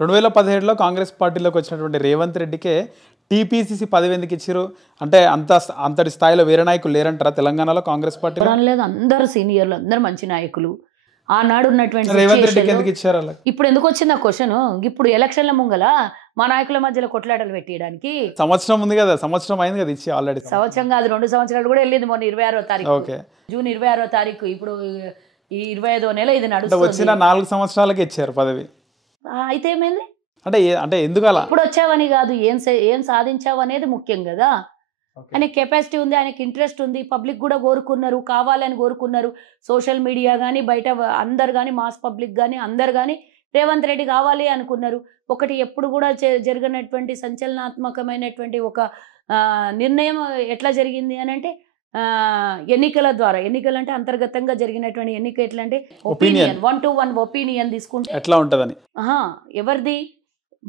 2017లో కాంగ్రెస్ పార్టీలోకి వచ్చినటువంటి రేవంత్ రెడ్డికే టీపీసీసీ పదవి ఎందుకు ఇచ్చారు అంటే అంతటి స్థాయిలో వేరే నాయకులు లేరంటారా తెలంగాణలో కాంగ్రెస్ పార్టీ? లేదు, అందరు సీనియర్లు, అందరు మంచి నాయకులు. ఆనాడు ఉన్నటువంటి రేవంత్ రెడ్డికి ఎందుకు ఇచ్చారు అలా? ఇప్పుడు ఎందుకు వచ్చింది ఆ క్వశ్చన్? ఇప్పుడు ఎలక్షన్ల ముంగల మా నాయకుల మధ్యలో కొట్లాటలు పెట్టేయడానికి సంవత్సరం ఉంది కదా, సంవత్సరం అయింది కదా ఇచ్చి ఆల్రెడీ. సంవత్సరం కాదు, 2 సంవత్సరాలు కూడా వెళ్ళింది. మొన్న 26వ తారీఖు, జూన్ 26వ తారీఖు. ఇప్పుడు ఈ 25వ నెల ఇది నడుస్తుంది. వచ్చిన 4 సంవత్సరాలకి ఇచ్చారు పదవి. అయితే ఏమైంది అంటే ఎందుకు అలా? ఇప్పుడు వచ్చావని కాదు, ఏం సాధించావు అనేది ముఖ్యం కదా. ఆయనకి కెపాసిటీ ఉంది, ఆయనకి ఇంట్రెస్ట్ ఉంది, పబ్లిక్ కూడా కోరుకున్నారు, కావాలని కోరుకున్నారు. సోషల్ మీడియా కానీ బయట అందరు కానీ మాస్ పబ్లిక్ కానీ అందరు కానీ రేవంత్ రెడ్డి కావాలి అనుకున్నారు. ఒకటి ఎప్పుడు కూడా జరిగినటువంటి సంచలనాత్మకమైనటువంటి ఒక నిర్ణయం ఎట్లా జరిగింది అని అంటే ఎన్నికల ద్వారా. ఎన్నికలు అంటే అంతర్గతంగా జరిగినటువంటి ఎన్నిక. ఎట్లా అంటే ఒపీనియన్, 1-to-1 ఒపీనియన్ తీసుకుంటే ఎట్లా ఉంటుందని. ఎవరిది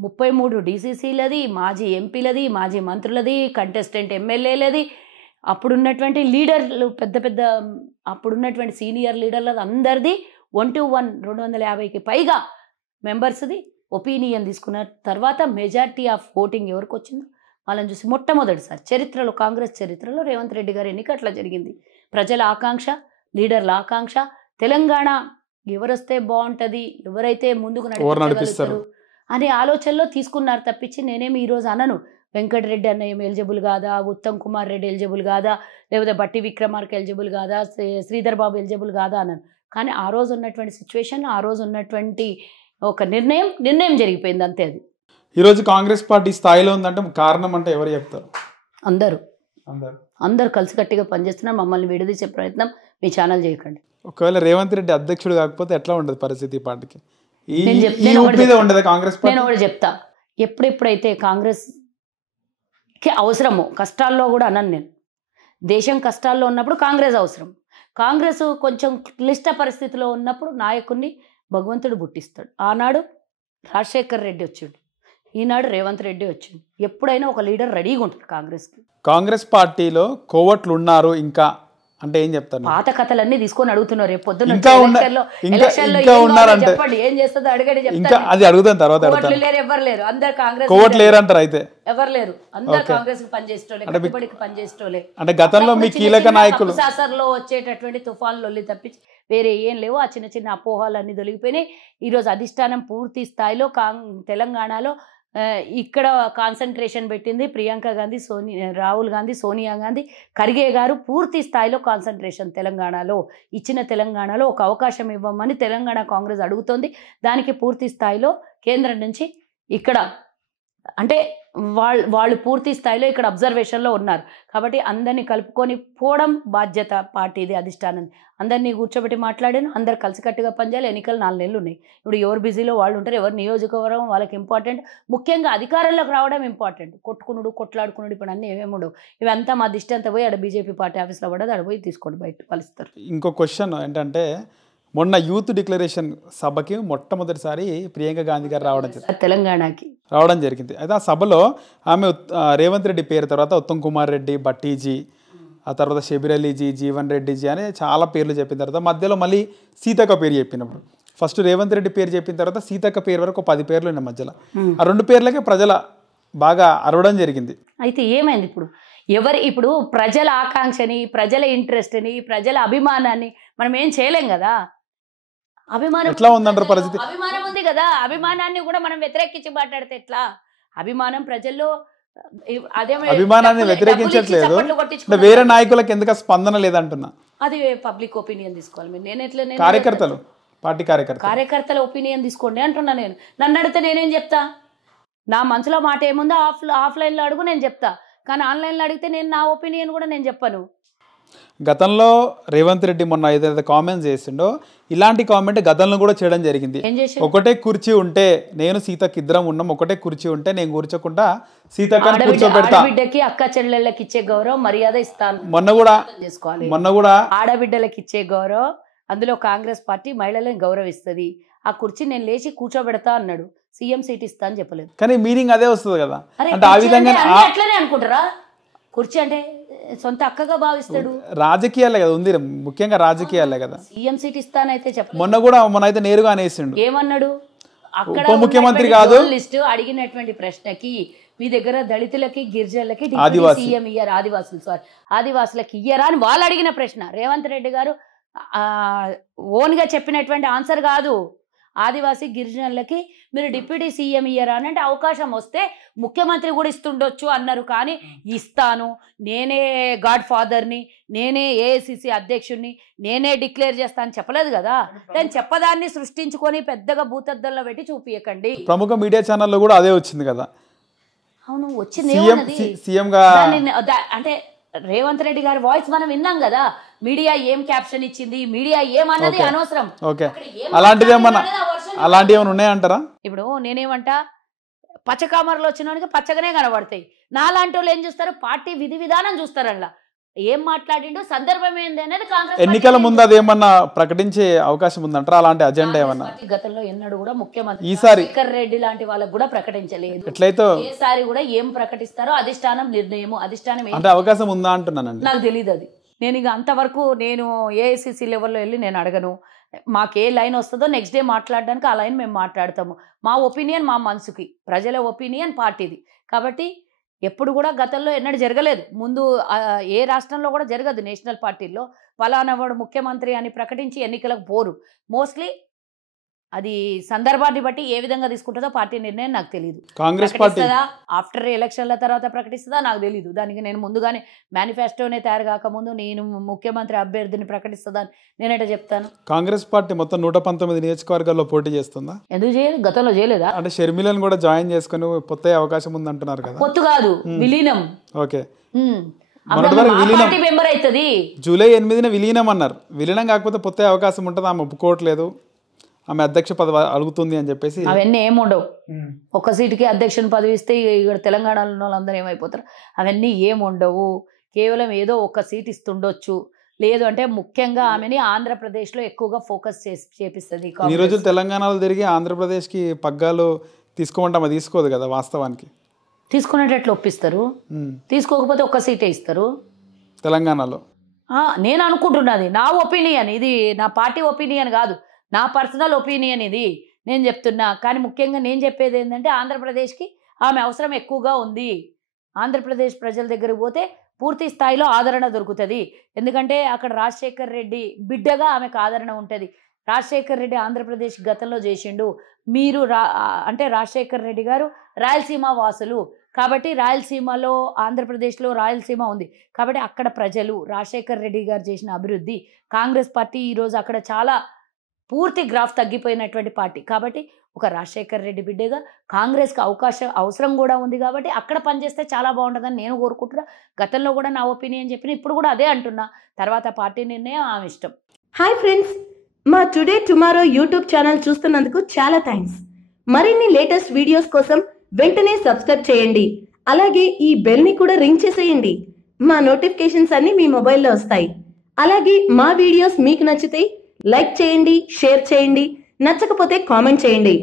33 డీసీసీలది, మాజీ ఎంపీలది, మాజీ మంత్రులది, కంటెస్టెంట్ ఎమ్మెల్యేలది, అప్పుడున్నటువంటి లీడర్లు పెద్ద అప్పుడున్నటువంటి సీనియర్ లీడర్లది అందరిది 1-to-1 250కి పైగా మెంబర్స్ది ఒపీనియన్ తీసుకున్న తర్వాత మెజారిటీ ఆఫ్ ఓటింగ్ ఎవరికి వచ్చిందో వాళ్ళని చూసి మొట్టమొదటిసారి చరిత్రలో, కాంగ్రెస్ చరిత్రలో రేవంత్ రెడ్డి గారి ఎన్నిక అట్లా జరిగింది. ప్రజల ఆకాంక్ష, లీడర్ల ఆకాంక్ష, తెలంగాణ ఎవరొస్తే బాగుంటుంది, ఎవరైతే ముందుకు నడిపిస్తారు అనే ఆలోచనలో తీసుకున్నారు తప్పించి నేనేమి ఈరోజు అనను వెంకటరెడ్డి అన్న ఏమి ఎలిజిబుల్ కాదా, ఉత్తమ్ కుమార్ రెడ్డి ఎలిజిబుల్ కాదా, లేకపోతే బట్టి విక్రమార్క ఎలిజిబుల్ కాదా, శ్రీధర్ బాబు ఎలిజిబుల్ కాదా అన్నాను. కానీ ఆ రోజు ఉన్నటువంటి సిచ్యువేషన్, ఆ రోజు ఉన్నటువంటి ఒక నిర్ణయం జరిగిపోయింది అంతే. అది ఈరోజు కాంగ్రెస్ పార్టీ స్థాయిలో ఉందంటే కారణం అంటే ఎవరు చెప్తారు? అందరూ కలిసికట్టుగా పనిచేస్తున్నారు. మమ్మల్ని విడదీసే ప్రయత్నం మీ ఛానల్ చేయకండి. ఒకవేళ రేవంత్ రెడ్డి అధ్యక్షుడు కాకపోతే ఎట్లా ఉండదు పరిస్థితి ఈ పార్టీకి? నేను ఒకటి చెప్తా, ఎప్పుడెప్పుడైతే కాంగ్రెస్కి అవసరమో, కష్టాల్లో కూడా అన్నాను నేను, దేశం కష్టాల్లో ఉన్నప్పుడు కాంగ్రెస్ అవసరం. కాంగ్రెస్ కొంచెం క్లిష్ట పరిస్థితిలో ఉన్నప్పుడు నాయకుడిని భగవంతుడు పుట్టిస్తాడు. ఆనాడు రాజశేఖర్ రెడ్డి వచ్చిండు, ఈనాడు రేవంత్ రెడ్డి వచ్చిండు. ఎప్పుడైనా ఒక లీడర్ రెడీగా ఉంటారు కాంగ్రెస్కి. కాంగ్రెస్ పార్టీలో కోవట్లు ఉన్నారు ఇంకా అంటే ఏం చెప్తారు? పాత కథలన్నీ తీసుకొని అడుగుతున్నారు. రేపు పొద్దున్న చెప్పండి ఏం చేస్తుందో అడగండి, చెప్తాను. అది అడుగుతాను తర్వాత. ఎవరు లేరు, అందరు కాంగ్రెస్ కోవట్లు లేరు అంటారు. అయితే ఎవరు లేరు, అందరు కాంగ్రెస్ కి పనిచేసేటోళ్ళే, కట్టుబడికి పనిచేసేటోళ్ళే. అంటే గతంలో మీ కీలక నాయకులు సాసర్లో వచ్చేటటువంటి తుఫాన్లు వల్లి తప్పించి వేరే ఏం లేవు. ఆ చిన్న చిన్న అపోహాలన్నీ తొలగిపోయినాయి. ఈరోజు అధిష్టానం పూర్తి స్థాయిలో తెలంగాణలో ఇక్కడ కాన్సన్ట్రేషన్ పెట్టింది. ప్రియాంక గాంధీ, రాహుల్ గాంధీ, సోనియా గాంధీ, ఖర్గే గారు పూర్తి స్థాయిలో కాన్సన్ట్రేషన్ తెలంగాణలో ఇచ్చిన తెలంగాణలో ఒక అవకాశం ఇవ్వమని తెలంగాణ కాంగ్రెస్ అడుగుతోంది. దానికి పూర్తి స్థాయిలో కేంద్రం నుంచి ఇక్కడ అంటే వాళ్ళు పూర్తి స్థాయిలో ఇక్కడ అబ్జర్వేషన్లో ఉన్నారు. కాబట్టి అందరినీ కలుపుకొని పోవడం బాధ్యత పార్టీది, అధిష్టానం. అందరినీ కూర్చోబెట్టి మాట్లాడాను, అందరు కలిసికట్టుగా పనిచేయాలి. ఎన్నికలు 4 నెలలు ఉన్నాయి. ఇప్పుడు ఎవరు బిజీలో వాళ్ళు ఉంటారు, ఎవరు నియోజకవర్గం వాళ్ళకి ఇంపార్టెంట్. ముఖ్యంగా అధికారంలోకి రావడం ఇంపార్టెంట్. కొట్లాడుకునుడు ఇప్పుడు అన్నీ ఏమేముండవు. ఇవంతా మా దిష్టి అంతా పోయి ఆడ బీజేపీ పార్టీ ఆఫీస్లో పడదు, ఆడ పోయి తీసుకోండి, బయట కలుస్తారు. ఇంకో క్వశ్చన్ ఏంటంటే, మొన్న యూత్ డిక్లరేషన్ సభకి మొట్టమొదటిసారి ప్రియాంక గాంధీ గారు తెలంగాణకి రావడం జరిగింది. అయితే ఆ సభలో ఆమె రేవంత్ రెడ్డి పేరు తర్వాత ఉత్తమ్ కుమార్ రెడ్డి, బట్టీజీ, ఆ తర్వాత షబీర్ అలీజీ, జీవన్ రెడ్డిజీ అని చాలా పేర్లు చెప్పిన తర్వాత మధ్యలో మళ్ళీ సీతక్క పేరు చెప్పినప్పుడు ఫస్ట్ రేవంత్ రెడ్డి పేరు చెప్పిన తర్వాత సీతక్క పేరు వరకు 10 పేర్లు ఉన్నాయి మధ్యలో. ఆ 2 పేర్లకే ప్రజల బాగా అరవడం జరిగింది. అయితే ఏమైంది ఇప్పుడు ప్రజల ఆకాంక్షని, ప్రజల ఇంట్రెస్ట్ని, ప్రజల అభిమానాన్ని మనం ఏం చేయలేం కదా. అభిమానం ఎట్లా ఉందంటారు పరిస్థితి? అభిమానం ఉంది కదా, అభిమానాన్ని కూడా మనం వ్యతిరేకించి మాట్లాడితే ఎట్లా? అభిమానం ప్రజల్లో అభిమానాన్ని వ్యతిరేకించట్లేదు, వేరే నాయకులకు ఎందుకు స్పందన లేదంటున్నా. అది పబ్లిక్ ఒపీనియన్ తీసుకోవాలి. నేను కార్యకర్తలు, పార్టీ కార్యకర్తల ఒపీనియన్ తీసుకోండి అంటున్నా. నన్ను అడిగితే నేనేం చెప్తా? నా మనసులో మాట ఏముందో ఆఫ్లైన్లో అడుగు, నేను చెప్తా. కానీ ఆన్లైన్లో అడిగితే నేను నా ఒపీనియన్ కూడా నేను చెప్పను. గతంలో రేవంత్ రెడ్డి మొన్న ఏదైతే కామెంట్స్ చేసిండో ఇలాంటి కామెంట్ గతంలో కూడా చేయడం జరిగింది. ఒకటే కుర్చీ ఉంటే నేను సీతకి ఇద్దరం ఉన్నాం, ఒకటే కుర్చీ ఉంటే నేను కూర్చోకుండా సీతక్కని కూర్చోబెడతా, ఆడబిడ్డకి అక్క చెల్లెళ్ళకి ఇచ్చే గౌరవం మర్యాద ఇస్తాను. మొన్న కూడా ఆడబిడ్డలకి ఇచ్చే గౌరవం, అందులో కాంగ్రెస్ పార్టీ మహిళలను గౌరవిస్తుంది. ఆ కుర్చీ నేను లేచి కూర్చోబెడతా అన్నాడు. సీఎం సీట్ ఇస్తా అని చెప్పలేదు. కానీ మీనింగ్ అదే వస్తుంది కదా. అంటే ఆ విధంగా అట్లనే అనుకుంటారా? కుర్చీ అంటే సొంత అక్కగా భావిస్తాడు. రాజకీయాలే కదా ఉంది, ముఖ్యంగా రాజకీయాలే కదా. సీఎం సీట్ ఇస్తానైతే చెప్పలేదు. మొన్న అయితే నేరుగా అనేసిండు. ఏమన్నాడు? అక్కడ ఉప ముఖ్యమంత్రి కాదు. లిస్ట్ అడిగినటువంటి ప్రశ్నకి మీ దగ్గర దళితులకి గిరిజనులకి సీఎం ఇయ్యర్ ఆదివాసులకి ఇయ్యరా అని వాళ్ళు అడిగిన ప్రశ్న. రేవంత్ రెడ్డి గారు ఓన్గా చెప్పినటువంటి ఆన్సర్ కాదు. ఆదివాసీ గిరిజనులకి మీరు డిప్యూటీ సీఎం ఇయ్యరా అని అంటే అవకాశం వస్తే ముఖ్యమంత్రి కూడా ఇస్తుండొచ్చు అన్నారు. కానీ ఇస్తాను, నేనే గాడ్ ఫాదర్ని, నేనే ఏఐసిసి అధ్యక్షుడిని, నేనే డిక్లేర్ చేస్తాను చెప్పలేదు కదా. దాన్ని చెప్పదాన్ని సృష్టించుకొని పెద్దగా భూతద్దంలో పెట్టి చూపియకండి. ప్రముఖ మీడియా ఛానల్లో కూడా అదే వచ్చింది కదా. అవును వచ్చింది. సీఎంగా అంటే రేవంత్ రెడ్డి గారి వాయిస్ మనం విన్నాం కదా. మీడియా ఏం క్యాప్షన్ ఇచ్చింది, మీడియా ఏమన్నది అనవసరం. అలాంటివి ఏమైనా ఉన్నాయంటారా? ఇప్పుడు నేనేమంటా, పచ్చకామరలో వచ్చిన వానికి పచ్చగానే కనబడతాయి. నాలాంటి వాళ్ళు ఏం చూస్తారు, పార్టీ విధి విధానం చూస్తారు. అలా ఏం మాట్లాడిండో సందర్భం ఏంది అనేది కాంగ్రెస్ ఎన్నికల ముందు అదేమన్నా ప్రకటించే అవకాశం ఉందంటారా? అలాంటి అజెండా ఏమన్నా గతంలో ఎన్నడూ కూడా ముఖ్యమంత్రి ఈసారి శేఖర్ రెడ్డి లాంటి వాళ్ళకు కూడా ప్రకటించలేదు. ఎట్లయితే ఈసారి కూడా ఏం ప్రకటిస్తారో అధిష్టానం నిర్ణయం. అధిష్టానం అంటే అవకాశం ఉందా అంటున్నానండి. నాకు తెలియదు అది. నేను ఇక అంతవరకు నేను ఏఐసిసి లెవెల్లో వెళ్ళి నేను అడగను. మాకు ఏ లైన్ వస్తుందో నెక్స్ట్ డే మాట్లాడడానికి ఆ లైన్ మేము మాట్లాడతాము. మా ఒపీనియన్ మా మనసుకి, ప్రజల ఒపీనియన్ పార్టీది. కాబట్టి ఎప్పుడు కూడా గతంలో ఎన్నడూ జరగలేదు. ముందు ఏ రాష్ట్రంలో కూడా జరగదు. నేషనల్ పార్టీల్లో ఫలానా వాడు ముఖ్యమంత్రి అని ప్రకటించి ఎన్నికలకు పోరు. మోస్ట్లీ అది సందర్భాన్ని బట్టి ఏ విధంగా తీసుకుంటుందో పార్టీ నిర్ణయం నాకు తెలియదు. కాంగ్రెస్ పార్టీ ఆఫ్టర్ ఎలక్షన్ల తర్వాత ప్రకటిస్తుందా నాకు తెలియదు. దానికి నేను ముందుగానే మేనిఫెస్టోనే తయారు కాకముందు నేను ముఖ్యమంత్రి అభ్యర్థిని ప్రకటిస్తుందా నేనైతే చెప్తాను. కాంగ్రెస్ పార్టీ మొత్తం 119 నియోజకవర్గాల్లో పోటీ చేస్తుందా? ఎందుకు చేయలేదు? గతంలో చేయలేదా? అంటే షర్మిలను కూడా జాయిన్ చేసుకుని పొత్తే అవకాశం ఉంది అంటున్నారు కదా. పొత్తు కాదు, విలీనం. ఓకే, మెంబర్ అవుతుంది. జూలై 8న విలీనం అన్నారు. విలీనం కాకపోతే పొత్తే అవకాశం ఉంటుంది. ఆమె ఒప్పుకోవట్లేదు, ఆమె అధ్యక్ష పదవి అడుగుతుంది అని చెప్పేసి. అవన్నీ ఏముండవు. ఒక్క సీటుకి అధ్యక్షుని పదవి ఇస్తే ఇక్కడ తెలంగాణలో ఉన్న వాళ్ళందరూ ఏమైపోతారు? అవన్నీ ఏముండవు. కేవలం ఏదో ఒక్క సీట్ ఇస్తుండొచ్చు. లేదు అంటే ముఖ్యంగా ఆమెని ఆంధ్రప్రదేశ్లో ఎక్కువగా ఫోకస్ చేపిస్తుంది. ఈ రోజులు తెలంగాణలో తిరిగి ఆంధ్రప్రదేశ్కి పగ్గాలు తీసుకోమంటే ఆమె తీసుకోదు కదా. వాస్తవానికి తీసుకునేటట్లు ఒప్పిస్తారు. తీసుకోకపోతే ఒక్క సీటే ఇస్తారు తెలంగాణలో. నేను అనుకుంటున్నది నా ఒపీనియన్, ఇది నా పార్టీ ఒపీనియన్ కాదు, నా పర్సనల్ ఒపీనియన్ ఇది నేను చెప్తున్నా. కానీ ముఖ్యంగా నేను చెప్పేది ఏంటంటే ఆంధ్రప్రదేశ్కి ఆమె అవసరం ఎక్కువగా ఉంది. ఆంధ్రప్రదేశ్ ప్రజల దగ్గరికి పోతే పూర్తి స్థాయిలో ఆదరణ దొరుకుతుంది. ఎందుకంటే అక్కడ రాజశేఖర్ రెడ్డి బిడ్డగా ఆమెకు ఆదరణ ఉంటుంది. రాజశేఖర్ రెడ్డి ఆంధ్రప్రదేశ్ గతంలో చేసిండు. మీరు అంటే రాజశేఖర్ రెడ్డి గారు రాయలసీమ వాసులు కాబట్టి రాయలసీమలో, ఆంధ్రప్రదేశ్లో రాయలసీమ ఉంది కాబట్టి అక్కడ ప్రజలు రాజశేఖర్ రెడ్డి గారు చేసిన అభివృద్ధి, కాంగ్రెస్ పార్టీ ఈరోజు అక్కడ చాలా పూర్తి గ్రాఫ్ తగ్గిపోయినటువంటి పార్టీ కాబట్టి ఒక రాజశేఖర్ రెడ్డి బిడ్డగా కాంగ్రెస్కి అవసరం కూడా ఉంది కాబట్టి అక్కడ పనిచేస్తే చాలా బాగుంటుందని నేను కోరుకుంటున్నా. గతంలో కూడా నా ఒపీనియన్ చెప్పిన, ఇప్పుడు కూడా అదే అంటున్నా. తర్వాత పార్టీ నిర్ణయం ఆమె ఇష్టం. హాయ్ ఫ్రెండ్స్, మా టుడే టుమారో యూట్యూబ్ ఛానల్ చూస్తున్నందుకు చాలా థ్యాంక్స్. మరిన్ని లేటెస్ట్ వీడియోస్ కోసం వెంటనే సబ్స్క్రైబ్ చేయండి. అలాగే ఈ బెల్ ని కూడా రింగ్ చేసేయండి. మా నోటిఫికేషన్స్ అన్ని మీ మొబైల్లో వస్తాయి. అలాగే మా వీడియోస్ మీకు నచ్చితే లైక్ చేయండి, షేర్ చేయండి, నచ్చకపోతే కామెంట్ చేయండి.